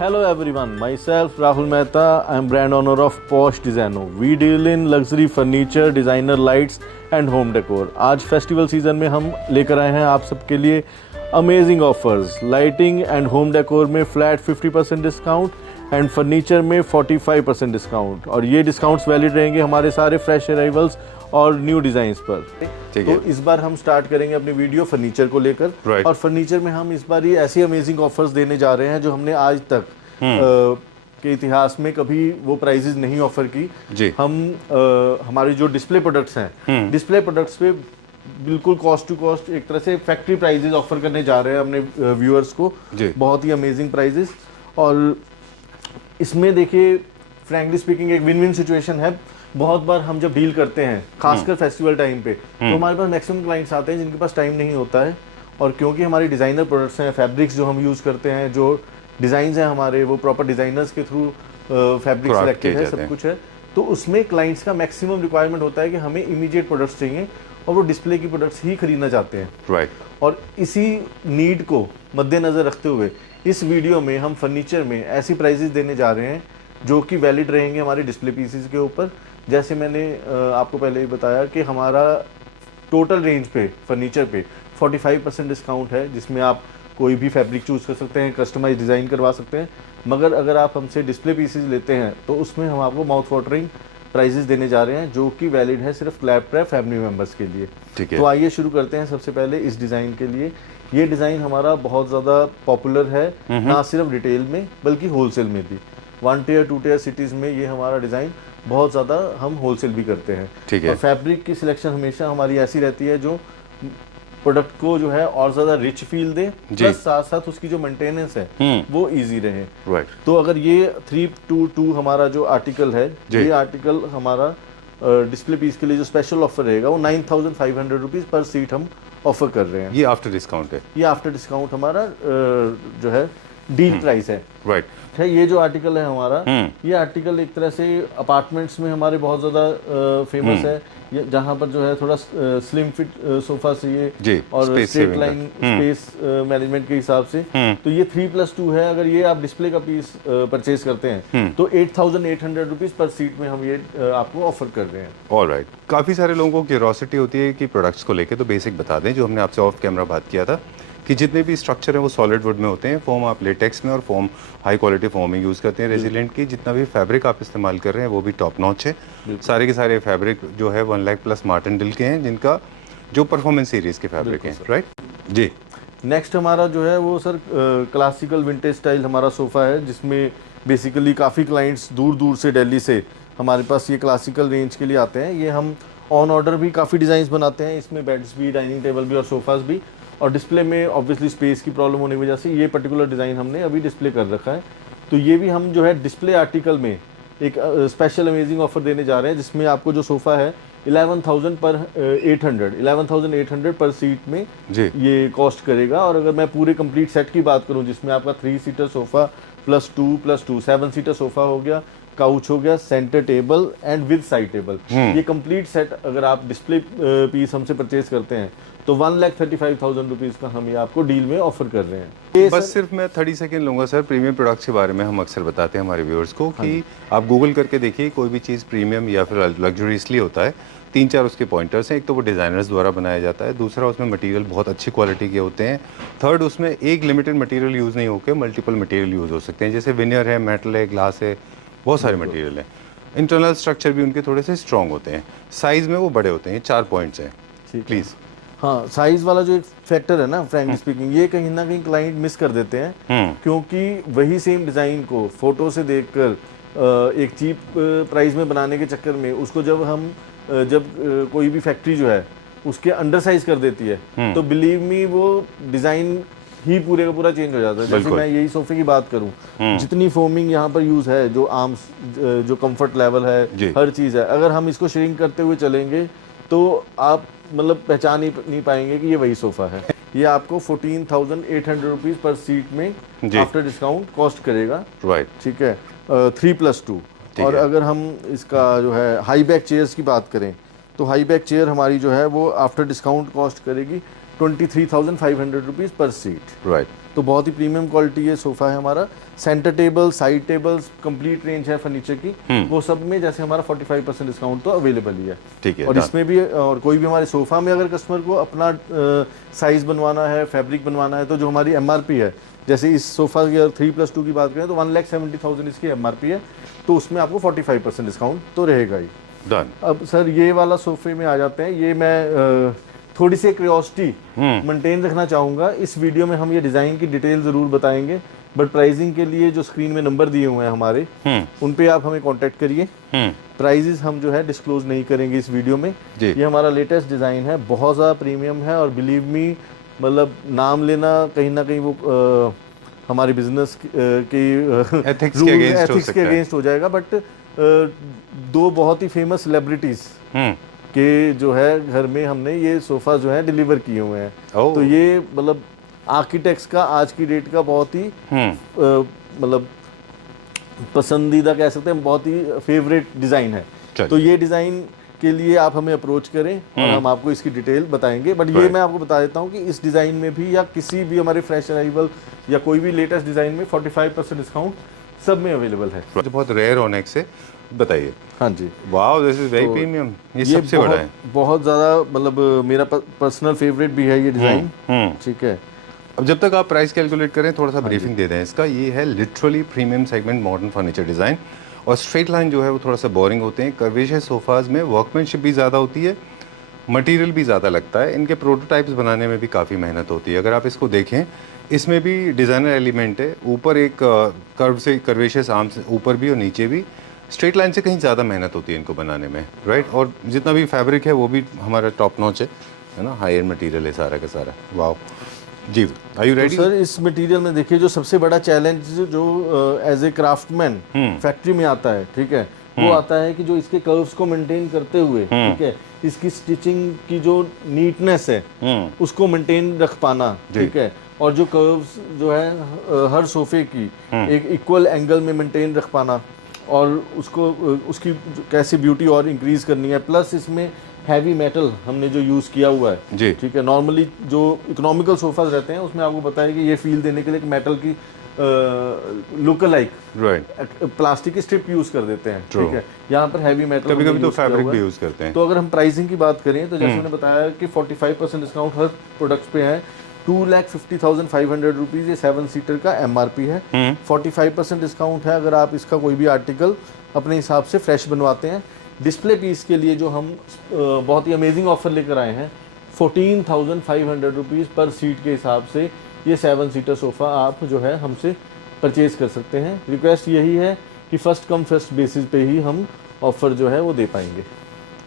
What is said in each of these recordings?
Hello everyone, myself Rahul Mehta. I am brand owner of Posh Designo. We deal in luxury furniture, designer lights and home decor. आज festival season में हम लेकर आए हैं आप सबके लिए amazing offers. Lighting and home decor में फ्लैट 50% डिस्काउंट एंड फर्नीचर में 45% डिस्काउंट. और ये डिस्काउंट्स वैलिड रहेंगे हमारे सारे फ्रेश अराइवल्स और न्यू डिजाइन्स पर. तो इस बार हम स्टार्ट करेंगे अपनी वीडियो फर्नीचर को लेकर. और फर्नीचर में हम इस बार ये ऐसी अमेजिंग ऑफर्स देने जा रहे हैं जो हमने आज तक के इतिहास में कभी वो प्राइजेस नहीं ऑफर की. हम हमारी जो डिस्प्ले प्रोडक्ट्स हैं, डिस्प्ले प्रोडक्ट्स पे बिल्कुल कॉस्ट टू कॉस्ट एक तरह से फैक्ट्री प्राइजेस ऑफर करने जा रहे हैं अपने व्यूअर्स को. बहुत ही अमेजिंग प्राइजेस. और इसमें देखिए फ्रैंकली स्पीकिंग एक विन विन सिचुएशन है. बहुत बार हम जब डील करते हैं खासकर फेस्टिवल टाइम पे, तो हमारे पास मैक्सिमम क्लाइंट्स आते हैं जिनके पास टाइम नहीं होता है. और क्योंकि हमारी डिज़ाइनर प्रोडक्ट्स हैं, फैब्रिक्स जो हम यूज़ करते हैं, जो डिज़ाइंस हैं हमारे, वो प्रॉपर डिज़ाइनर्स के थ्रू फैब्रिक सिलेक्टेड है, सब कुछ है. तो उसमें क्लाइंट्स का मैक्सिमम रिक्वायरमेंट होता है कि हमें इमीडिएट प्रोडक्ट्स चाहिए और वो डिस्प्ले की प्रोडक्ट्स ही खरीदना चाहते हैं. और इसी नीड को मद्देनज़र रखते हुए इस वीडियो में हम फर्नीचर में ऐसी प्राइजेस देने जा रहे हैं जो कि वैलिड रहेंगे हमारे डिस्प्ले पीसेस के ऊपर. जैसे मैंने आपको पहले ही बताया कि हमारा टोटल रेंज पे फर्नीचर पे 45% डिस्काउंट है, जिसमें आप कोई भी फैब्रिक चूज़ कर सकते हैं, कस्टमाइज डिज़ाइन करवा सकते हैं. मगर अगर आप हमसे डिस्प्ले पीसेस लेते हैं तो उसमें हम आपको माउथ वाटरिंग प्राइजेस देने जा रहे हैं जो कि वैलिड है सिर्फ क्लैब ट्रैप फैमिली मेम्बर्स के लिए. तो आइए शुरू करते हैं सबसे पहले इस डिज़ाइन के लिए. ये डिज़ाइन हमारा बहुत ज़्यादा पॉपुलर है, ना सिर्फ रिटेल में बल्कि होलसेल में भी. 1 टियर 2 टियर सिटीज़ में ये हमारा डिज़ाइन बहुत ज़्यादा हम होलसेल भी करते हैं. और फैब्रिक की सिलेक्शन हमेशा हमारी ऐसी रहती है जो प्रोडक्ट को जो है और ज़्यादा रिच फील दे, प्लस साथ साथ उसकी जो मेंटेनेंस है वो इजी रहे. तो अगर ये 322 हमारा जो आर्टिकल है, ये आर्टिकल हमारा डिस्प्ले पीस के लिए जो स्पेशल ऑफर रहेगा वो 9,500 रुपीज़ पर सीट हम ऑफर कर रहे हैं. ये आफ्टर डिस्काउंट है? ये आफ्टर डिस्काउंट हमारा जो है डील प्राइस है. है ये जो आर्टिकल है हमारा, ये आर्टिकल एक तरह से अपार्टमेंट्स में हमारे बहुत ज़्यादा फेमस है, जहाँ पर जो है थोड़ा स्लिम फिट सोफा चाहिए और स्ट्रेट लाइन स्पेस मैनेजमेंट के हिसाब से. तो ये 3+2 है. अगर ये आप डिस्प्ले का पीस परचेज करते हैं तो 8,800 रुपीज़ पर सीट में हम ये आपको ऑफर कर रहे हैं. ऑलराइट. काफ़ी सारे लोगों को क्यूरोसिटी होती है कि प्रोडक्ट्स को लेके, तो बेसिक बता दें जो हमने आपसे ऑफ कैमरा बात किया था कि जितने भी स्ट्रक्चर है वो सॉलिड वुड में होते हैं. फोम आप लेटेक्स में और foam high quality foaming use करते हैं. रेजिलेंट की जितना भी फैब्रिक आप इस्तेमाल कर रहे हैं वो भी टॉप नॉच है. सारे के सारे फैब्रिक जो है 1 लाख प्लस मार्टिनडिल के हैं, जिनका जो परफॉर्मेंस सीरीज़ के फैब्रिक हैं. राइट जी. नेक्स्ट हमारा जो है वो सर क्लासिकल विंटेज स्टाइल हमारा सोफ़ा है, जिसमें बेसिकली काफ़ी क्लाइंट्स दूर दूर से दिल्ली से हमारे पास ये क्लासिकल रेंज के लिए आते हैं. ये हम ऑन ऑर्डर भी काफ़ी डिज़ाइंस बनाते हैं. इसमें बेड्स भी, डाइनिंग टेबल भी और सोफ़ाज़ भी. और डिस्प्ले में ऑब्वियसली स्पेस की प्रॉब्लम होने की वजह से ये पर्टिकुलर डिज़ाइन हमने अभी डिस्प्ले कर रखा है. तो ये भी हम जो है डिस्प्ले आर्टिकल में एक स्पेशल अमेजिंग ऑफर देने जा रहे हैं, जिसमें आपको जो सोफ़ा है 11,800 पर सीट में ये कॉस्ट करेगा. और अगर मैं पूरे कंप्लीट सेट की बात करूं, जिसमें आपका 3 सीटर सोफ़ा +2 7 सीटर सोफ़ा हो गया, काउच हो गया, centre table and with side table, ये कंप्लीट सेट अगर आप डिस्प्ले पीस हमसे परचेज करते हैं तो 1,35,000 रुपीज़ का हम ये आपको डील में ऑफर कर रहे हैं. बस सिर्फ मैं 30 सेकंड लूँगा सर. प्रीमियम प्रोडक्ट्स के बारे में हम अक्सर बताते हैं हमारे व्यूअर्स को कि आप गूगल करके देखिए कोई भी चीज़ प्रीमियम या फिर लग्जरी इसलिए होता है. 3-4 उसके पॉइंटर्स हैं. एक तो वो डिज़ाइनर्स द्वारा बनाया जाता है, दूसरा उसमें मटेरियल बहुत अच्छी क्वालिटी के होते हैं, थर्ड उसमें एक लिमिटेड मटेरियल यूज़ नहीं होकर मल्टीपल मटेरियल यूज़ हो सकते हैं. जैसे विनियर है, मेटल है, ग्लास है, बहुत सारे मटेरियल हैं. इंटरनल स्ट्रक्चर भी उनके थोड़े से स्ट्रॉन्ग होते हैं. साइज़ में वो बड़े होते हैं. 4 पॉइंट्स हैं प्लीज़. हाँ, साइज वाला जो एक फैक्टर है ना, फ्रैंकली स्पीकिंग, ये कहीं ना कहीं क्लाइंट मिस कर देते हैं. क्योंकि वही सेम डिज़ाइन को फोटो से देखकर एक चीप प्राइस में बनाने के चक्कर में उसको जब कोई भी फैक्ट्री जो है उसके अंडर साइज कर देती है तो बिलीव मी वो डिज़ाइन ही पूरे का पूरा चेंज हो जाता है. जैसे मैं यही सोफे की बात करूं, जितनी फोमिंग यहाँ पर यूज़ है, जो आर्म्स, जो कंफर्ट लेवल है, हर चीज़ है, अगर हम इसको श्रिंक करते हुए चलेंगे तो आप मतलब पहचान ही नहीं पाएंगे कि ये वही सोफ़ा है. ये आपको 14,800 रुपीज़ पर सीट में आफ्टर डिस्काउंट कॉस्ट करेगा. ठीक है, 3+2. और अगर हम इसका जो है हाई बैक चेयर्स की बात करें तो हाई बैक चेयर हमारी जो है वो आफ्टर डिस्काउंट कॉस्ट करेगी 23,500 रुपीज़ पर सीट। राइट। तो बहुत ही प्रीमियम क्वालिटी ये सोफ़ा है हमारा। Centre table, side tables, complete range है फर्नीचर की, वो सब में जैसे हमारा 45% डिस्काउंट तो अवेलेबल ही है। ठीक है। और इसमें भी और कोई भी हमारे सोफ़ा में अगर कस्टमर को अपना साइज़ बनवाना है, फैब्रिक बनवाना है, तो जो हमारी MRP है, जैसे इस सोफ़ा की अगर 3+2 की बात करें तो 1,70,000 इसकी MRP है, तो उसमें आपको 45% डिस्काउंट तो रहेगा ही। डन। अब सर ये वाला सोफ़े में आ जाते हैं। ये मैं थोड़ी सी क्यूरियोसिटी मेंटेन रखना चाहूँगा। इस वीडियो में हम ये डिज़ाइन की डिटेल ज़रूर बताएंगे, बट प्राइसिंग के लिए जो स्क्रीन में नंबर दिए हुए हैं हमारे, उन पे आप हमें कांटेक्ट करिए। प्राइजेस हम जो है डिस्क्लोज नहीं करेंगे इस वीडियो में। ये हमारा लेटेस्ट डिज़ाइन है, बहुत ज़्यादा प्रीमियम है, और बिलीव मी, मतलब नाम लेना कहीं ना कहीं वो हमारे बिजनेस के एथिक्स के अगेंस्ट हो जाएगा। बट दो बहुत ही फेमस सेलिब्रिटीज़ के जो है घर में हमने ये सोफ़ा जो है डिलीवर किए हुए हैं। तो ये मतलब आर्किटेक्ट्स का आज की डेट का बहुत ही मतलब पसंदीदा कह सकते हैं, बहुत ही फेवरेट डिज़ाइन है। तो ये डिज़ाइन के लिए आप हमें अप्रोच करें और हम आपको इसकी डिटेल बताएंगे। बट ये मैं आपको बता देता हूँ कि इस डिज़ाइन में भी या किसी भी हमारे फ्रेश अराइवल या कोई भी लेटेस्ट डिज़ाइन में 45% डिस्काउंट सब में अवेलेबल है। बहुत रेयर होने से बताइए। हाँ जी। Wow, this is very premium. ये सबसे बड़ा है, बहुत ज़्यादा, मतलब मेरा पर्सनल फेवरेट भी है ये डिज़ाइन। ठीक है। अब जब तक आप प्राइस कैलकुलेट करें, थोड़ा सा ब्रीफिंग दे दें इसका। ये है literally premium segment modern furniture design, और स्ट्रेट लाइन जो है वो थोड़ा सा बोरिंग होते हैं। कर्वेशियस सोफ़ाज़ में वर्कमैनशिप भी ज़्यादा होती है, मटेरियल भी ज़्यादा लगता है। इनके प्रोटोटाइप्स बनाने में भी काफ़ी मेहनत होती है। अगर आप इसको देखें, इसमें भी डिज़ाइनर एलिमेंट है। ऊपर एक कर्व से कर्वेशियस आर्म से ऊपर भी और नीचे भी। स्ट्रेट लाइन से कहीं ज़्यादा मेहनत होती है इनको बनाने में, राइट। और जितना भी फैब्रिक है वो भी हमारा टॉप नॉच है ना, हाई एंड मटेरियल है सारा का सारा। वाओ जी, आर यू रेडी? सर इस मटेरियल में देखिए, जो सबसे बड़ा चैलेंज जो एज ए क्राफ्टमैन फैक्ट्री में आता है, ठीक है, वो आता है कि जो इसके कर्व्स को मेंटेन करते हुए, ठीक है, इसकी स्टिचिंग की जो नीटनेस है उसको मेंटेन रख पाना, ठीक है, और जो कर्व्स जो है हर सोफे की एक इक्वल एंगल में मेंटेन रख पाना, और उसको उसकी कैसे ब्यूटी और इंक्रीज करनी है। प्लस इसमें हैवी मेटल हमने जो यूज़ किया हुआ है जी, ठीक है। नॉर्मली जो इकोनॉमिकल सोफाज रहते हैं उसमें आपको बताया कि ये फील देने के लिए मेटल की लुक-अलाइक प्लास्टिक की स्ट्रिप यूज़ कर देते हैं, ठीक है। यहाँ पर हैवी मेटल, कभी-कभी तो फैब्रिक भी यूज़ करते हैं। तो अगर हम प्राइसिंग की बात करें तो जैसे मैंने बताया कि 45% डिस्काउंट हर प्रोडक्ट्स पे है। 2,50,500 रुपीज़ ये 7 सीटर का MRP है। 45% डिस्काउंट है अगर आप इसका कोई भी आर्टिकल अपने हिसाब से फ्रेश बनवाते हैं। डिस्प्ले पीस के लिए जो हम बहुत ही अमेजिंग ऑफर लेकर आए हैं, 14,500 रुपीज़ पर सीट के हिसाब से ये 7 सीटर सोफ़ा आप जो है हमसे परचेज़ कर सकते हैं। रिक्वेस्ट यही है कि फर्स्ट कम फर्स्ट बेसिस पे ही हम ऑफ़र जो है वो दे पाएंगे।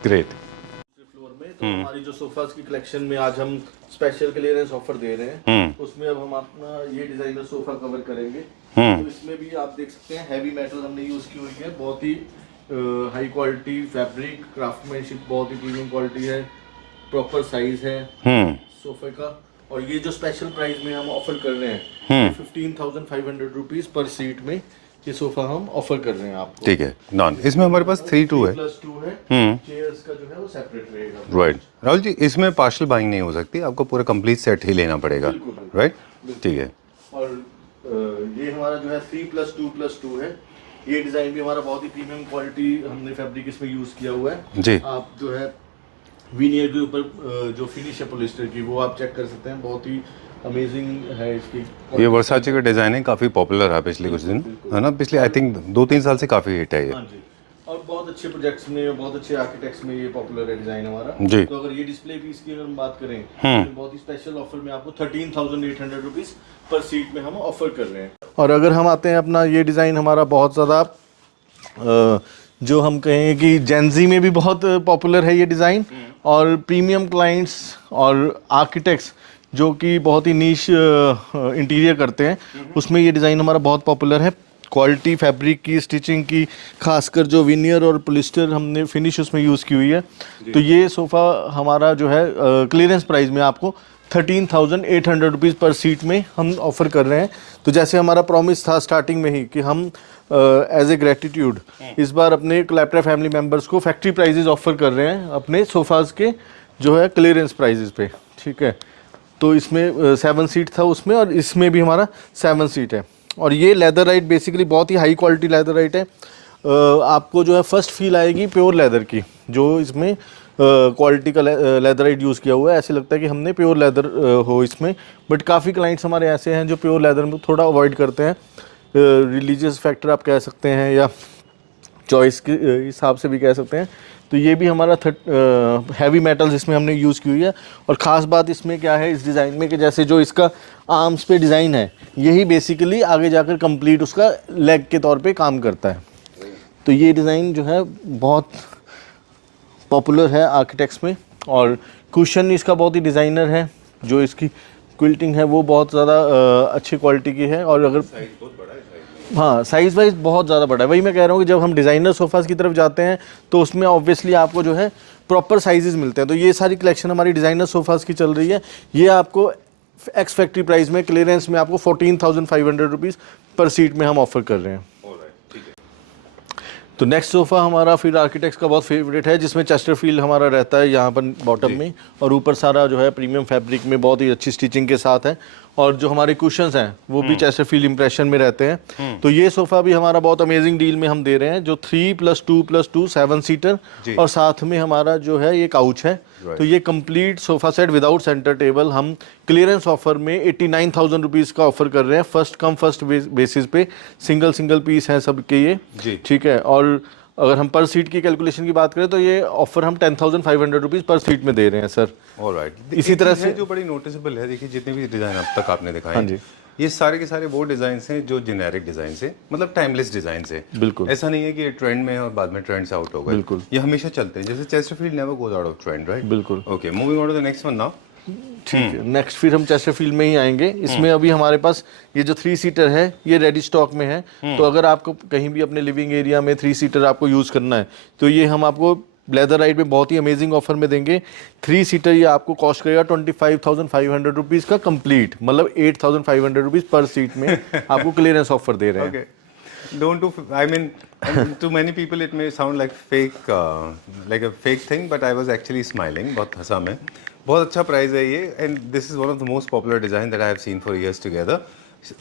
ग्रेट। फ्लोर में तो हमारी जो सोफास की कलेक्शन में आज हम स्पेशल क्लियरेंस ऑफर दे रहे हैं, उसमें अब हम अपना ये डिजाइनर सोफा कवर करेंगे। तो इसमें भी आप देख सकते हैं हैवी मेटल हमने यूज की हुई है, बहुत ही हाई क्वालिटी फैब्रिक, क्राफ्टमैनशिप बहुत ही प्रीमियम क्वालिटी है, प्रॉपर साइज है सोफे का। और ये जो स्पेशल प्राइस में हम ऑफर कर रहे हैं 15,500 रुपीज पर सीट में ये सोफा हम ऑफर कर रहे हैं आपको। ठीक है, नॉन इसमें हमारे पास 3-2 है, +2 है। चेयर्स का जो है वो सेपरेट रहेगा। राइट। राहुल जी, इसमें पार्शियल बाइंग नहीं हो सकती, आपको पूरा कंप्लीट सेट ही लेना पड़ेगा, राइट? ठीक है। और ये हमारा जो है 3+2+2 है। ये डिजाइन भी हमारा बहुत ही प्रीमियम क्वालिटी हमने फैब्रिक इसमें यूज किया हुआ है जी। आप जो है विनियर के ऊपर जो फिनिश है पॉलिस्टर की, वो आप चेक कर सकते हैं, बहुत ही अमेजिंग है इसकी। ये वर्साचे का डिजाइन है, काफी पॉपुलर है पिछले कुछ दिन, है ना? पिछले आई थिंक 2-3 साल से काफी हिट है ये। हाँ जी, और बहुत अच्छे प्रोजेक्ट्स में, बहुत अच्छे आर्किटेक्ट्स में ये पॉपुलर है डिजाइन हमारा जी। तो अगर ये डिस्प्ले पीस की अगर हम बात करें तो बहुत ही स्पेशल ऑफर में आपको 13,800 रुपीज पर सीट में हम ऑफर कर रहे हैं। और अगर हम आते हैं अपना ये डिज़ाइन हमारा बहुत ज़्यादा जो हम कहें कि जेंजी में भी बहुत पॉपुलर है ये डिज़ाइन, और प्रीमियम क्लाइंट्स और आर्किटेक्ट्स जो कि बहुत ही नीश इंटीरियर करते हैं उसमें ये डिज़ाइन हमारा बहुत पॉपुलर है। क्वालिटी फैब्रिक की, स्टिचिंग की, खासकर जो विनियर और पोलिस्टर हमने फिनिश उसमें यूज़ की हुई है। तो ये सोफ़ा हमारा जो है क्लियरेंस प्राइस में आपको 13,800 रुपीज़ पर सीट में हम ऑफ़र कर रहे हैं। तो जैसे हमारा प्रॉमिस था स्टार्टिंग में ही कि हम एज ए ग्रेटिट्यूड इस बार अपने क्लैप्ट्रा फैमिली मेम्बर्स को फैक्ट्री प्राइजेज ऑफ़र कर रहे हैं अपने सोफ़ाज़ के जो है क्लियरेंस प्राइजेज पे, ठीक है। तो इसमें 7 सीट था उसमें, और इसमें भी हमारा 7 सीट है। और ये लेदर राइट बेसिकली बहुत ही हाई क्वालिटी लेदर राइट है। आपको जो है फर्स्ट फील आएगी प्योर लेदर की, जो इसमें क्वालिटी का लेदर राइट यूज़ किया हुआ है। ऐसे लगता है कि हमने प्योर लेदर हो इसमें, बट काफ़ी क्लाइंट्स हमारे ऐसे हैं जो प्योर लेदर में थोड़ा अवॉइड करते हैं। रिलीजियस फैक्टर आप कह सकते हैं या चॉइस के हिसाब से भी कह सकते हैं। तो ये भी हमारा हैवी मेटल्स इसमें हमने यूज़ की हुई है। और ख़ास बात इसमें क्या है इस डिज़ाइन में कि जैसे जो इसका आर्म्स पे डिज़ाइन है, यही बेसिकली आगे जाकर कंप्लीट उसका लेग के तौर पे काम करता है। तो ये डिज़ाइन जो है बहुत पॉपुलर है आर्किटेक्ट्स में। और कुशन इसका बहुत ही डिज़ाइनर है, जो इसकी क्विल्टिंग है वो बहुत ज़्यादा अच्छी क्वालिटी की है। और अगर हाँ, साइज़ वाइज बहुत ज़्यादा बड़ा है। वही मैं कह रहा हूँ कि जब हम डिज़ाइनर सोफ़ाज़ की तरफ जाते हैं तो उसमें ऑब्वियसली आपको जो है प्रॉपर साइजेस मिलते हैं। तो ये सारी कलेक्शन हमारी डिज़ाइनर सोफ़ाज़ की चल रही है। ये आपको एक्स फैक्ट्री प्राइस में क्लियरेंस में आपको 14,500 रुपीज़ पर सीट में हम ऑफ़र कर रहे हैं। तो नेक्स्ट सोफ़ा हमारा फिर आर्किटेक्ट्स का बहुत फेवरेट है, जिसमें चेस्टरफील्ड हमारा रहता है यहाँ पर बॉटम में, और ऊपर सारा जो है प्रीमियम फैब्रिक में बहुत ही अच्छी स्टिचिंग के साथ है। और जो हमारे कुशन्स हैं वो भी चेस्टरफील्ड इंप्रेशन में रहते हैं। तो ये सोफ़ा भी हमारा बहुत अमेजिंग डील में हम दे रहे हैं, जो 3+2+2 7 सीटर, और साथ में हमारा जो है ये काउच है। तो ये complete sofa set without centre table हम क्लियरेंस ऑफर में 89,000 रुपीज़ का ऑफर कर रहे हैं, फर्स्ट कम फर्स्ट बेसिस पे। सिंगल पीस हैं सबके ये, ठीक है। और अगर हम पर सीट की कैलकुलेशन की बात करें तो ये ऑफर हम 10,500 रुपीज़ पर सीट में दे रहे हैं सर। ऑलराइट। इसी तरह से जो बड़ी नोटिसेबल है, देखिए जितने भी डिज़ाइन अब तक आपने दिखाए, हाँ जी, ये सारे के सारे वो डिज़ाइन हैं जो जेनेरिक डिज़ाइन है, मतलब टाइमलेस डिज़ाइन है। बिल्कुल ऐसा नहीं है कि ये ट्रेंड में है और बाद में ट्रेंड से आउट हो गए। बिल्कुल, ये हमेशा चलते हैं, जैसे Chesterfield never goes out of trend, right? बिल्कुल। Okay, moving on to the next one now. ठीक है, नेक्स्ट फिर हम चेस्टरफील्ड में ही आएंगे। इसमें अभी हमारे पास ये जो 3 सीटर है ये रेडी स्टॉक में है। तो अगर आपको कहीं भी अपने लिविंग एरिया में 3 सीटर आपको यूज़ करना है तो ये हम आपको लेदर राइट में बहुत ही अमेजिंग ऑफर में देंगे। 3 सीटर ये आपको कॉस्ट करेगा 25,500 रुपीज़ का कंप्लीट, मतलब 8,500 रुपीज़ पर सीट में आपको क्लियरेंस ऑफर दे रहे हैं। Don't do. I mean, to many people it may sound like like a fake thing, but I was actually smiling. बहुत हंसा मैं। बहुत अच्छा प्राइस है ये, and this is one of the most popular design that I have seen for years together.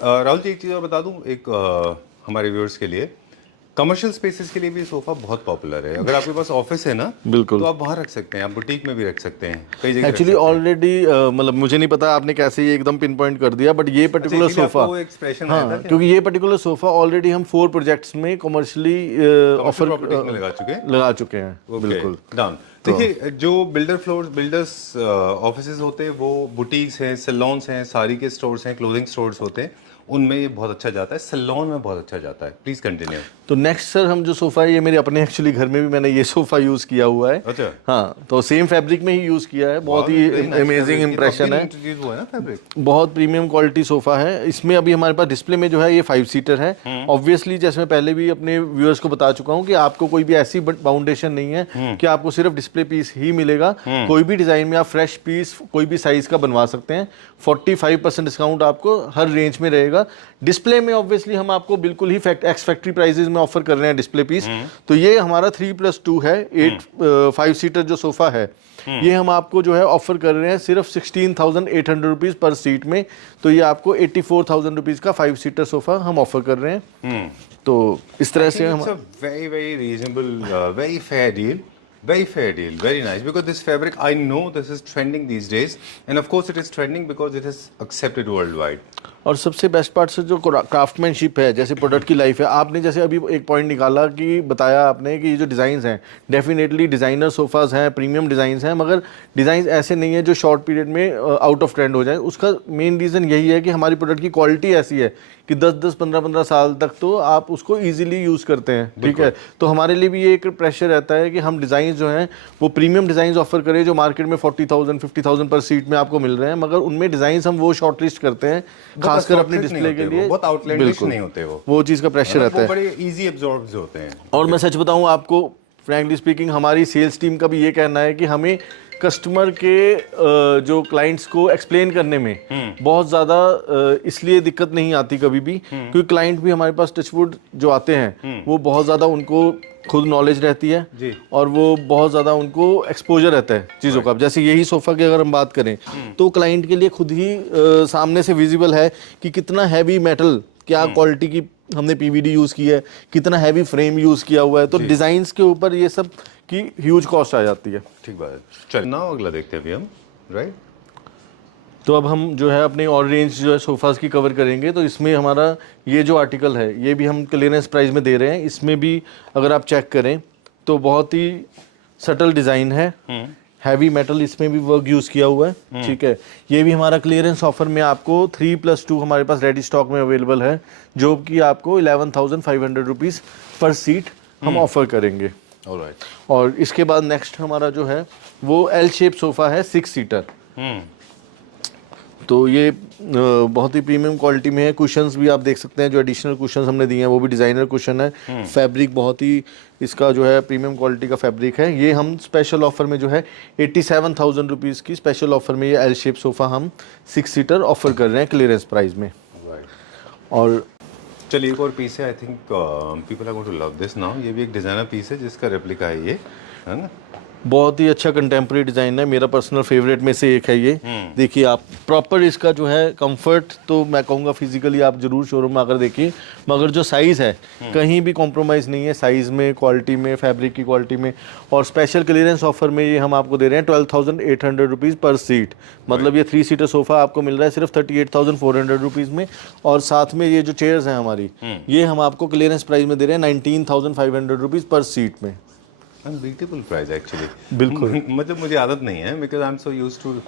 Rahul ji, एक चीज़ और बता दूँ, एक हमारे व्यूअर्स के लिए, कमर्शियल स्पेसेस के लिए भी सोफा बहुत पॉपुलर है। अगर आपके पास ऑफिस है ना, बिल्कुल, तो आप वहाँ रख सकते हैं, आप बुटीक में भी रख सकते हैं, कई जगह एक्चुअली ऑलरेडी मतलब मुझे नहीं पता आपने कैसे ये एकदम पिन पॉइंट कर दिया, बट ये पर्टिकुलर सोफा, हाँ, क्योंकि ये पर्टिकुलर सोफा ऑलरेडी हम 4 प्रोजेक्ट्स में कमर्शियली ऑफर लगा चुके हैं। बिल्कुल डन। देखिए, जो बिल्डर्स ऑफिसेज होते हैं, वो बुटीक्स हैं, सैलून्स हैं, साड़ी के स्टोर्स हैं, क्लोथिंग स्टोर्स होते हैं, उनमें ये बहुत अच्छा जाता है, सैलून में बहुत अच्छा जाता है। Please continue. तो नेक्स्ट सर हम जो सोफ़ा है, ये मेरे अपने एक्चुअली घर में भी मैंने ये सोफ़ा यूज़ किया हुआ है। अच्छा। हाँ, तो सेम फैब्रिक में ही यूज़ किया है। बहुत ही अमेजिंग इंप्रेशन है, बहुत प्रीमियम क्वालिटी सोफ़ा है। इसमें अभी हमारे पास डिस्प्ले में जो है ये 5 सीटर है। ऑब्वियसली जैसे मैं पहले भी अपने व्यूअर्स को बता चुका हूँ कि आपको कोई भी ऐसी बाउंडेशन नहीं है कि आपको सिर्फ डिस्प्ले पीस ही मिलेगा। कोई भी डिज़ाइन में आप फ्रेश पीस कोई भी साइज़ का बनवा सकते हैं। 45% डिस्काउंट आपको हर रेंज में रहेगा। डिस्प्ले में ऑब्वियसली हम आपको बिल्कुल ही एक्स फैक्ट्री प्राइसेस में ऑफर कर रहे हैं डिस्प्ले पीस। तो ये हमारा 3+2 है, 5 सीटर जो सोफा है, ये हम आपको जो है ऑफर कर रहे हैं सिर्फ 16,800 रुपीज़ पर सीट में। तो ये आपको 84,000 रुपीज़ का 5 सीटर सोफा हम ऑफर कर रहे हैं। तो इस तरह से हम very reasonable, very fair deal. Very fair deal, very nice. Because this fabric, I know this is trending these days, and of course it is trending because it is accepted worldwide. और सबसे best part से जो craftsmanship है, जैसे product की life है, आपने जैसे अभी एक पॉइंट निकाला कि बताया आपने कि ये जो डिज़ाइंस हैं डेफिनेटली डिज़ाइनर सोफ़ाज़ हैं, प्रीमियम डिज़ाइंस हैं, मगर डिज़ाइंस ऐसे नहीं है जो शॉर्ट पीरियड में आउट ऑफ ट्रेंड हो जाए। उसका मेन रीज़न यही है कि हमारी प्रोडक्ट की क्वालिटी ऐसी है कि 10-10, 15-15 साल तक तो आप उसको ईजिली यूज़ करते हैं, ठीक है। तो हमारे लिए भी ये एक प्रेशर रहता है कि हम डिज़ाइन जो हैं वो प्रीमियम डिज़ाइन ऑफर करें जो मार्केट में 40,000, 50,000 पर सीट में आपको मिल रहे हैं, मगर उनमें डिज़ाइन हम वो शॉर्ट लिस्ट करते हैं। खासकर अपनी डिस्प्ले के लिए बहुत आउटलैंडिश नहीं होते वो चीज़ का प्रेशर रहता है, बड़े इजी एब्जॉर्ब होते हैं। और मैं सच बताऊं आपको, फ्रैंकली स्पीकिंग, हमारी सेल्स टीम का भी ये कहना है कि हमें कस्टमर के जो क्लाइंट्स को एक्सप्लेन करने में बहुत ज़्यादा इसलिए दिक्कत नहीं आती कभी भी, क्योंकि क्लाइंट भी हमारे पास टचवुड जो आते हैं वो बहुत ज़्यादा उनको खुद नॉलेज रहती है जी। और वो बहुत ज़्यादा उनको एक्सपोजर रहता है चीज़ों का। जैसे यही सोफ़ा की अगर हम बात करें तो क्लाइंट के लिए खुद ही सामने से विजिबल है कि कितना हैवी मेटल, क्या क्वालिटी की हमने पीवीडी यूज़ की है, कितना हैवी फ्रेम यूज़ किया हुआ है, तो डिज़ाइंस के ऊपर ये सब की ह्यूज कॉस्ट आ जाती है। ठीक बात है। चल ना अगला देखते हैं अभी हम, राइट। तो अब हम जो है अपनी और रेंज जो है सोफ़ाज़ की कवर करेंगे। तो इसमें हमारा ये जो आर्टिकल है ये भी हम क्लियरेंस प्राइस में दे रहे हैं। इसमें भी अगर आप चेक करें तो बहुत ही सटल डिज़ाइन है, हैवी मेटल इसमें भी वर्क यूज़ किया हुआ है, ठीक है। ये भी हमारा क्लियरेंस ऑफर में आपको 3+2 हमारे पास रेडी स्टॉक में अवेलेबल है, जो कि आपको 11,500 रुपीज़ पर सीट हम ऑफर करेंगे। ऑलराइट। और इसके बाद नेक्स्ट हमारा जो है वो एल शेप सोफ़ा है, 6 सीटर। तो ये बहुत ही प्रीमियम क्वालिटी में है। कुशंस भी आप देख सकते हैं, जो एडिशनल कुशंस हमने दिए हैं वो भी डिज़ाइनर कुशन है। फैब्रिक बहुत ही इसका जो है प्रीमियम क्वालिटी का फैब्रिक है। ये हम स्पेशल ऑफर में जो है 87,000 रुपीज़ की स्पेशल ऑफर में ये एल शेप सोफ़ा हम 6 सीटर ऑफर कर रहे हैं क्लियरेंस प्राइस में। और चलिए एक और पीस है, I think people are going to love this now. ये भी एक डिज़ाइनर पीस है जिसका रेप्लिका है ये, है ना। बहुत ही अच्छा कंटेम्प्रेरी डिज़ाइन है, मेरा पर्सनल फेवरेट में से एक है ये। देखिए आप प्रॉपर इसका जो है कंफर्ट, तो मैं कहूँगा फिजिकली आप जरूर शोरूम में आकर देखिए, मगर जो साइज़ है कहीं भी कॉम्प्रोमाइज़ नहीं है साइज़ में, क्वालिटी में, फैब्रिक की क्वालिटी में। और स्पेशल क्लियरेंस ऑफर में ये हम आपको दे रहे हैं 12,800 रुपीज़ पर सीट। मतलब ये 3 सीटर सोफ़ा आपको मिल रहा है सिर्फ 38,400 रुपीज़ में। और साथ में ये जो चेयर्स हैं हमारी, ये हम आपको क्लियरेंस प्राइस में दे रहे हैं 19,500 रुपीज़ पर सीट में। Unbeatable price actually. बिल्कुल। मतलब मुझे आदत नहीं है, because I am so used to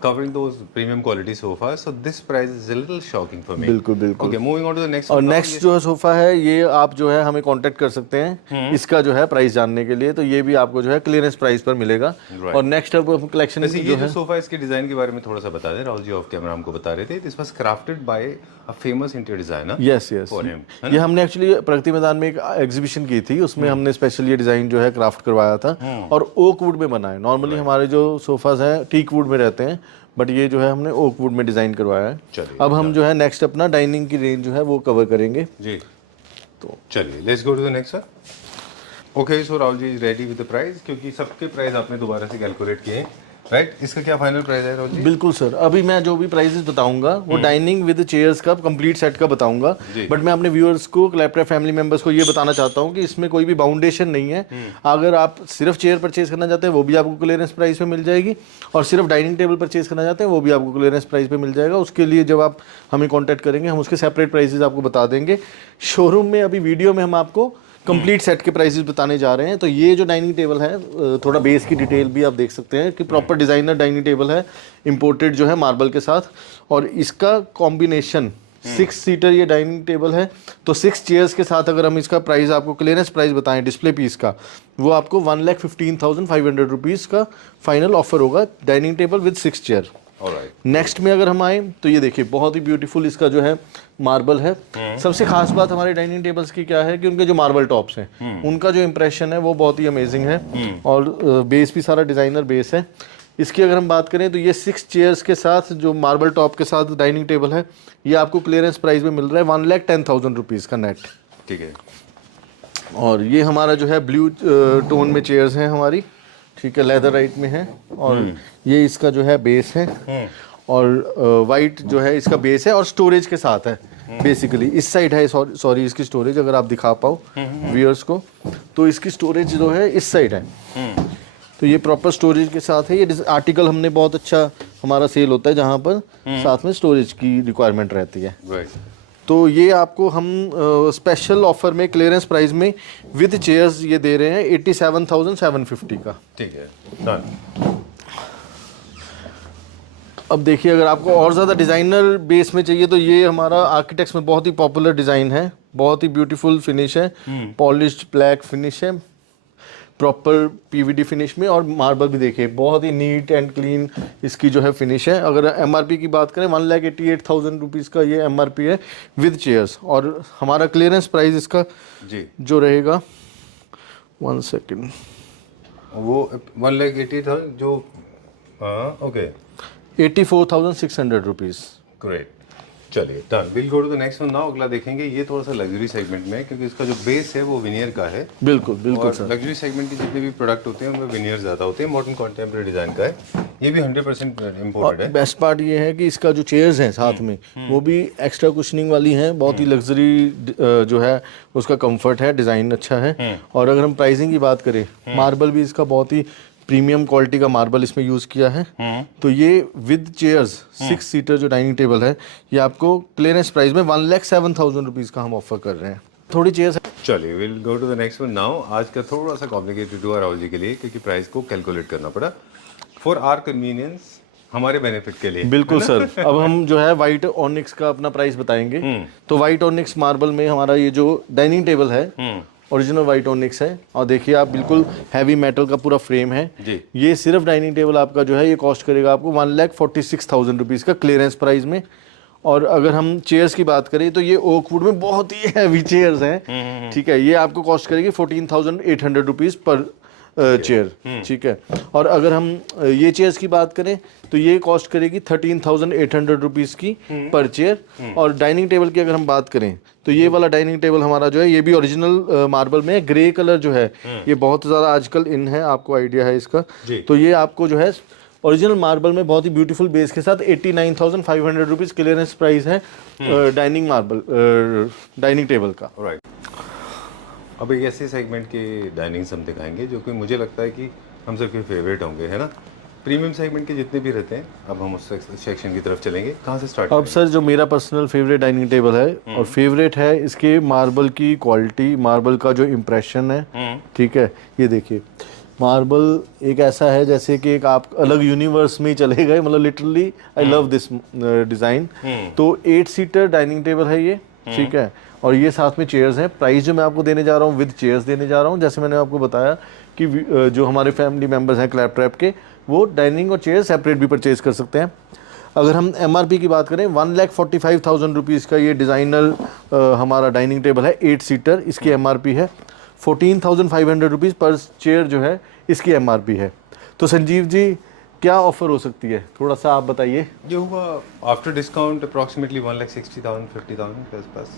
covering those premium quality sofas, so this price is a little shocking for me. बिल्कुल बिल्कुल। Okay, moving on to the next और one. नेक्स्ट जो है सोफ़ा है ये आप जो है हमें कांटेक्ट कर सकते हैं इसका जो है प्राइस जानने के लिए। तो ये भी आपको जो है क्लियरेंस प्राइस पर मिलेगा। और नेक्स्ट अब कलेक्शन वैसे ये जो सोफा, इसके डिजाइन के बारे में थोड़ा सा बता दें। राहुल जी ऑफ कैमरा हमको बता रहे थे, this was crafted by a famous interior designer. Yes yes, ये हमने एक्चुअली प्रगति मैदान में एक एग्जीबिशन की थी, उसमें हमने स्पेशल ये डिज़ाइन जो है क्राफ्ट करवाया था और ओक वुड में बना है। नॉर्मली हमारे जो सोफ़ाज हैं टीक वुड में रहते हैं, बट ये जो है हमने ओक वुड में डिज़ाइन करवाया है। अब हम जो है नेक्स्ट अपना डाइनिंग की रेंज जो है वो कवर करेंगे जी। तो चलिए let's go to the next sir. Okay, so Rahul ji is ready with the price, क्योंकि सबके प्राइस आपने दोबारा से कैलकुलेट किए, राइट। इसका क्या फाइनल प्राइस है राहुल जी? बिल्कुल सर, अभी मैं जो भी प्राइसेस बताऊंगा वो डाइनिंग विद चेयर्स का कंप्लीट सेट का बताऊंगा, बट मैं अपने व्यूअर्स को, लैपटॉप फैमिली मेंबर्स को ये बताना चाहता हूँ कि इसमें कोई भी बाउंडेशन नहीं है। अगर आप सिर्फ चेयर परचेज करना चाहते हैं वो भी आपको क्लियरेंस प्राइस पे मिल जाएगी, और सिर्फ डाइनिंग टेबल परचेज करना चाहते हैं वो भी आपको क्लियरेंस प्राइस पे मिल जाएगा। उसके लिए जब आप हमें कॉन्टैक्ट करेंगे हम उसके सेपरेट प्राइसेस आपको बता देंगे। शोरूम में अभी वीडियो में हम आपको कंप्लीट सेट के प्राइसेस बताने जा रहे हैं। तो ये जो डाइनिंग टेबल है, थोड़ा बेस की डिटेल भी आप देख सकते हैं कि प्रॉपर डिज़ाइनर डाइनिंग टेबल है, इंपोर्टेड जो है मार्बल के साथ। और इसका कॉम्बिनेशन 6 सीटर ये डाइनिंग टेबल है, तो 6 चेयर्स के साथ अगर हम इसका प्राइस आपको क्लियरेंस प्राइस बताएं डिस्प्ले पीस का, वो आपको 1,15,500 रुपीज़ का फाइनल ऑफर होगा, dining table with 6 chair. Next में अगर हम आए तो ये देखिए बहुत ही ब्यूटीफुल इसका जो है मार्बल है। सबसे खास बात हमारे डाइनिंग टेबल्स की क्या है कि उनके जो मार्बल टॉप्स हैं उनका जो इम्प्रेशन है वो बहुत ही अमेजिंग है, और बेस भी सारा डिज़ाइनर बेस है। इसकी अगर हम बात करें तो ये 6 चेयर्स के साथ जो मार्बल टॉप के साथ डाइनिंग टेबल है, ये आपको क्लियरेंस प्राइस में मिल रहा है 1,10,000 रुपीज़ का नेट। ठीक है। और ये हमारा जो है ब्लू टोन में चेयर्स हैं हमारी, ठीक है, लेदर राइट में है, और ये इसका जो है बेस है, और वाइट जो है इसका बेस है और स्टोरेज के साथ है। बेसिकली इस साइड है, सॉरी इसकी स्टोरेज अगर आप दिखा पाओ व्यूअर्स को, तो इसकी स्टोरेज जो है इस साइड है। तो ये प्रॉपर स्टोरेज के साथ है। ये आर्टिकल हमने बहुत अच्छा हमारा सेल होता है जहाँ पर साथ में स्टोरेज की रिक्वायरमेंट रहती है। तो ये आपको हम स्पेशल ऑफर में क्लियरेंस प्राइस में विद चेयर्स ये दे रहे हैं 87,750 का। ठीक है। अब देखिए अगर आपको और ज़्यादा डिज़ाइनर बेस में चाहिए तो ये हमारा आर्किटेक्ट्स में बहुत ही पॉपुलर डिज़ाइन है, बहुत ही ब्यूटीफुल फिनिश है, पॉलिश्ड ब्लैक फिनिश है, प्रॉपर पीवीडी फिनिश में, और मार्बल भी देखिए बहुत ही नीट एंड क्लीन इसकी जो है फिनिश है। अगर एमआरपी की बात करें 1,88,000 रुपीज़ का ये एमआरपी है विद चेयर्स, और हमारा क्लियरेंस प्राइस इसका जी जो रहेगा 1 सेकेंड, वो 1,80,000 जो ओके 84,600 रुपीज़। ग्रेट। चलिए done, will go to the next one now. अगला देखेंगे, ये थोड़ा सा लग्जरी सेगमेंट में है क्योंकि इसका जो बेस है वो विनियर का है। बिल्कुल बिल्कुल सर। लग्जरी सेगमेंट के जितने भी प्रोडक्ट होते हैं उनमें विनियर ज़्यादा होते हैं। मॉडर्न कॉन्टेम्पररी डिज़ाइन का है, ये भी 100% इम्पोर्टेड है। बेस्ट पार्ट ये है कि इसका जो चेयर्स हैं साथ में वो भी एक्स्ट्रा कुशनिंग वाली हैं, बहुत ही लग्जरी जो है उसका कंफर्ट है, डिज़ाइन अच्छा है। और अगर हम प्राइसिंग की बात करें, मार्बल भी इसका बहुत ही प्रीमियम क्वालिटी का मार्बल इसमें यूज़ किया है। तो ये विद चेयर्स 6 सीटर जो डाइनिंग टेबल है ये आपको क्लियरेंस प्राइस में 1,07,000 रुपीज़ का हम ऑफर कर रहे हैं। थोड़ी चेयर्स। चलिए will go to the next one now. आज का थोड़ा सा कॉम्प्लिकेटेड हुआ राहुल जी के लिए क्योंकि प्राइस को कैलकुलेट करना पड़ा फॉर आवर कन्वीनियंस, हमारे बेनिफिट के लिए। बिल्कुल सर। अब हम जो है वाइट ऑनिक्स का अपना प्राइस बताएंगे। तो वाइट ऑनिक्स मार्बल में हमारा ये जो डाइनिंग टेबल है ओरिजिनल वाइट ऑनिक्स है, और देखिए आप बिल्कुल हैवी मेटल का पूरा फ्रेम है जी। ये सिर्फ डाइनिंग टेबल आपका जो है ये कॉस्ट करेगा आपको 1,46,000 रुपीज़ का क्लियरेंस प्राइस में। और अगर हम चेयर्स की बात करें तो ये ओक वुड में बहुत ही हैवी चेयर्स हैं, ठीक है, ये आपको कॉस्ट करेगी 14,800 रुपीज़ पर चेयर, ठीक है। और अगर हम ये चेयर्स की बात करें तो ये कॉस्ट करेगी 13,800 रुपीज़ की पर चेयर। और डाइनिंग टेबल की अगर हम बात करें तो ये वाला डाइनिंग टेबल हमारा जो है ये भी ओरिजिनल मार्बल में है। ग्रे कलर जो है ये बहुत ज़्यादा आजकल इन है, आपको आइडिया है इसका। तो ये आपको जो है ओरिजिनल मार्बल में बहुत ही ब्यूटीफुल बेस के साथ 89,500 रुपीज़ क्लियरेंस प्राइस है डाइनिंग टेबल का। राइट। अब एक ऐसे सेगमेंट के डाइनिंग्स हम दिखाएंगे जो कि मुझे लगता है कि हम सबके फेवरेट होंगे, है ना। प्रीमियम सेगमेंट के जितने भी रहते हैं, अब हम उस सेक्शन की तरफ चलेंगे। कहाँ से स्टार्ट? अब सर जो मेरा पर्सनल फेवरेट डाइनिंग टेबल है और फेवरेट है इसके मार्बल की क्वालिटी, मार्बल का जो इम्प्रेशन है, ठीक है। ये देखिए मार्बल एक ऐसा है जैसे कि एक आप अलग यूनिवर्स में ही चले गए, मतलब literally I love this design. तो 8 सीटर डाइनिंग टेबल है ये, ठीक है, और ये साथ में चेयर्स हैं। प्राइस जो मैं आपको देने जा रहा हूँ विद चेयर्स देने जा रहा हूँ। जैसे मैंने आपको बताया कि जो हमारे फैमिली मेम्बर्स हैं क्लैप ट्रैप के, वो डाइनिंग और चेयर सेपरेट भी परचेज कर सकते हैं। अगर हम एमआरपी की बात करें 1,45,000 रुपीज़ का ये डिज़ाइनर हमारा डाइनिंग टेबल है 8 सीटर, इसकी एमआरपी है 14,500 रुपीज़ पर चेयर जो है इसकी एमआरपी है। तो संजीव जी क्या ऑफर हो सकती है, थोड़ा सा आप बताइए। ये होगा आफ्टर डिस्काउंट अप्रॉक्सीमेटली 1,60,000 50,000 के आसपास।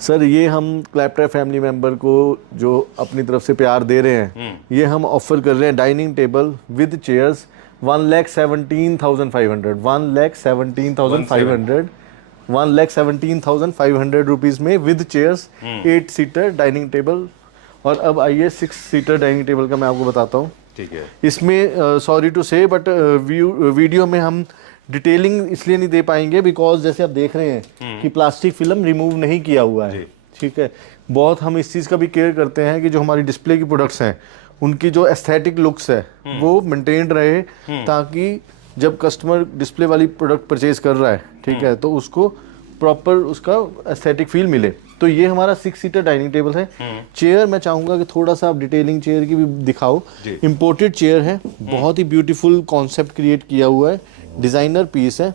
सर ये हम क्लैपट्रैप फैमिली मेंबर को जो अपनी तरफ से प्यार दे रहे हैं, ये हम ऑफर कर रहे हैं dining table with chairs 1,17,500 1,17,500 1,17,500 rupees में with chairs 8 seater dining table. और अब आइए 6 सीटर डाइनिंग टेबल का मैं आपको बताता हूँ। ठीक है। इसमें सॉरी टू से बट वीडियो में हम डिटेलिंग इसलिए नहीं दे पाएंगे बिकॉज जैसे आप देख रहे हैं कि प्लास्टिक फिल्म रिमूव नहीं किया हुआ है, ठीक है। बहुत हम इस चीज़ का भी केयर करते हैं कि जो हमारी डिस्प्ले की प्रोडक्ट्स हैं उनकी जो एस्थेटिक लुक्स है वो मेंटेन रहे, ताकि जब कस्टमर डिस्प्ले वाली प्रोडक्ट परचेज कर रहा है, ठीक है, तो उसको प्रॉपर उसका एस्थेटिक फील मिले। तो ये हमारा 6 सीटर डाइनिंग टेबल है। चेयर मैं चाहूँगा कि थोड़ा सा आप डिटेलिंग चेयर की भी दिखाओ। इम्पोर्टेड चेयर है, बहुत ही ब्यूटीफुल कॉन्सेप्ट क्रिएट किया हुआ है, डिज़ाइनर पीस है।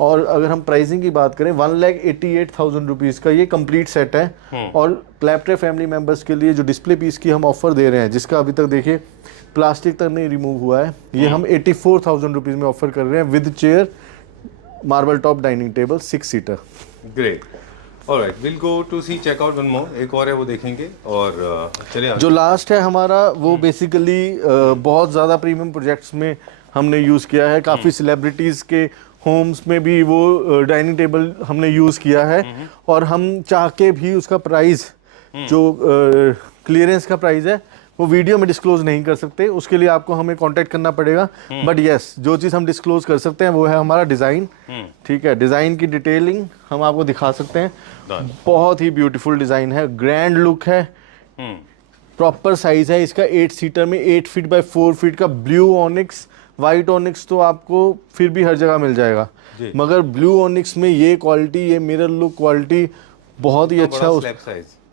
और अगर हम प्राइसिंग की बात करें 1,88,000 रुपीज़ का ये कंप्लीट सेट है। और क्लैपट्रैप फैमिली मेम्बर्स के लिए जो डिस्प्ले पीस की हम ऑफर दे रहे हैं, जिसका अभी तक देखिए प्लास्टिक तक नहीं रिमूव हुआ है, ये हम 84,000 रुपीज़ में ऑफर कर रहे हैं with chair marble top dining table 6 seater. Great. Alright, will go to see check out one more, एक और है वो देखेंगे। और चलिए जो लास्ट है हमारा वो बेसिकली बहुत ज़्यादा प्रीमियम प्रोजेक्ट्स में हमने यूज़ किया है। काफ़ी सेलिब्रिटीज़ के होम्स में भी वो डाइनिंग टेबल हमने यूज़ किया है। और हम चाह के भी उसका प्राइस जो क्लियरेंस का प्राइस है वो वीडियो में डिस्क्लोज नहीं कर सकते, उसके लिए आपको हमें कांटेक्ट करना पड़ेगा। बट यस, जो चीज़ हम डिस्क्लोज कर सकते हैं वो है हमारा डिज़ाइन, ठीक है। डिज़ाइन की डिटेलिंग हम आपको दिखा सकते हैं, बहुत ही ब्यूटीफुल डिज़ाइन है, ग्रैंड लुक है, प्रॉपर साइज़ है इसका। 8 सीटर में 8 फीट बाय 4 फीट का ब्लू ऑनिक्स, वाइट ऑनिक्स तो आपको फिर भी हर जगह मिल जाएगा, मगर ब्लू ऑनिक्स में ये क्वालिटी, ये मिरर लुक क्वालिटी बहुत ही अच्छा।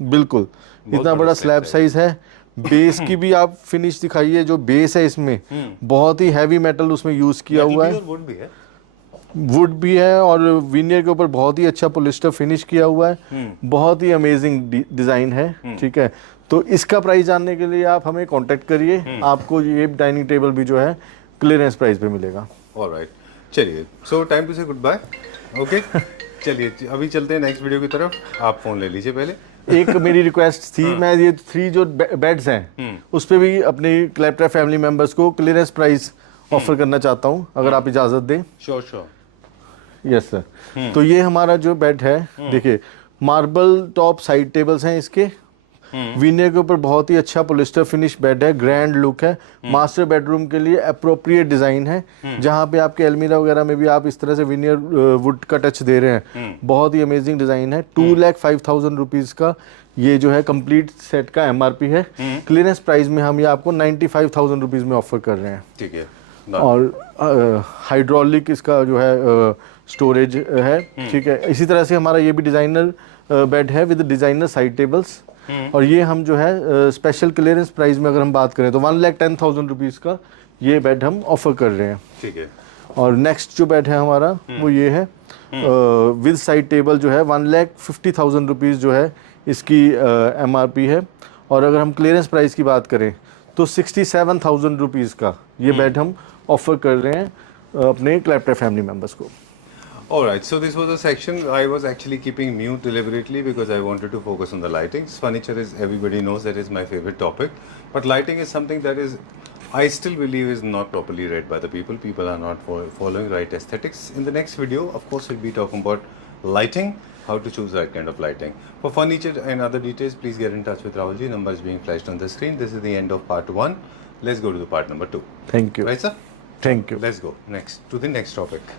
बिल्कुल, इतना बड़ा स्लैब साइज है, बेस की भी आप फिनिश दिखाइए, जो बेस है इसमें बहुत ही हैवी मेटल उसमें यूज किया हुआ है, वुड भी है। वुड भी है और विनियर के ऊपर बहुत ही अच्छा पॉलिस्टर फिनिश किया हुआ है, बहुत ही अमेजिंग डिजाइन है। ठीक है, तो इसका प्राइस जानने के लिए आप हमें कांटेक्ट करिए, आपको ये डाइनिंग टेबल भी जो है क्लियरेंस प्राइस पे मिलेगा। ऑलराइट, चलिए, सो टाइम टू से गुड बाय। ओके, चलिए अभी चलते हैं नेक्स्ट वीडियो की तरफ। आप फोन ले लीजिए पहले। एक मेरी रिक्वेस्ट थी, मैं ये 3 जो बेड्स हैं उस पे भी अपनी क्लैपटॉप फैमिली मेंबर्स को क्लियरेंस प्राइस ऑफर करना चाहता हूँ, अगर आप इजाजत दें। Sure sure. Yes sir. तो ये हमारा जो बेड है, देखिए मार्बल टॉप साइड टेबल्स हैं इसके, विनियर के ऊपर बहुत ही अच्छा पॉलिस्टर फिनिश बेड है, ग्रैंड लुक है, मास्टर बेडरूम के लिए अप्रोप्रिएट डिजाइन है, जहाँ पे आपके अलमीरा वगैरह में भी आप इस तरह से विनियर वुड का टच दे रहे हैं, बहुत ही अमेजिंग डिजाइन है। 2,05,000 रुपीज का ये जो है कंप्लीट सेट का MRP है। क्लियरेंस प्राइस में हम ये आपको 95,000 रुपीज में ऑफर कर रहे हैं। ठीक है, और हाइड्रोलिक इसका जो है स्टोरेज है। ठीक है, इसी तरह से हमारा ये भी डिजाइनर बेड है विद डिजाइनर साइड टेबल्स, और ये हम जो है स्पेशल क्लियरेंस प्राइस में अगर हम बात करें तो 1,10,000 रुपीज़ का ये बेड हम ऑफर कर रहे हैं। ठीक है। और नेक्स्ट जो बेड है हमारा वो ये है विद साइड टेबल, जो है 1,50,000 रुपीज़ जो है इसकी MRP है, और अगर हम क्लियरेंस प्राइस की बात करें तो 67,000 रुपीज़ का ये बेड हम ऑफर कर रहे हैं अपने क्लैपटॉप फैमिली मेम्बर्स को। Alright, so this was a section I was actually keeping mute deliberately because I wanted to focus on the lighting. Furniture is, everybody knows, that is my favorite topic, but lighting is something that is, I still believe, is not properly read by the people. People are not following right aesthetics. In the next video, of course, we'll be talking about lighting, how to choose the right kind of lighting. For furniture and other details, please get in touch with Rahulji. Number is being flashed on the screen. This is the end of part 1. Let's go to the part number 2. Thank you. Right, sir? Thank you. Let's go next to the next topic.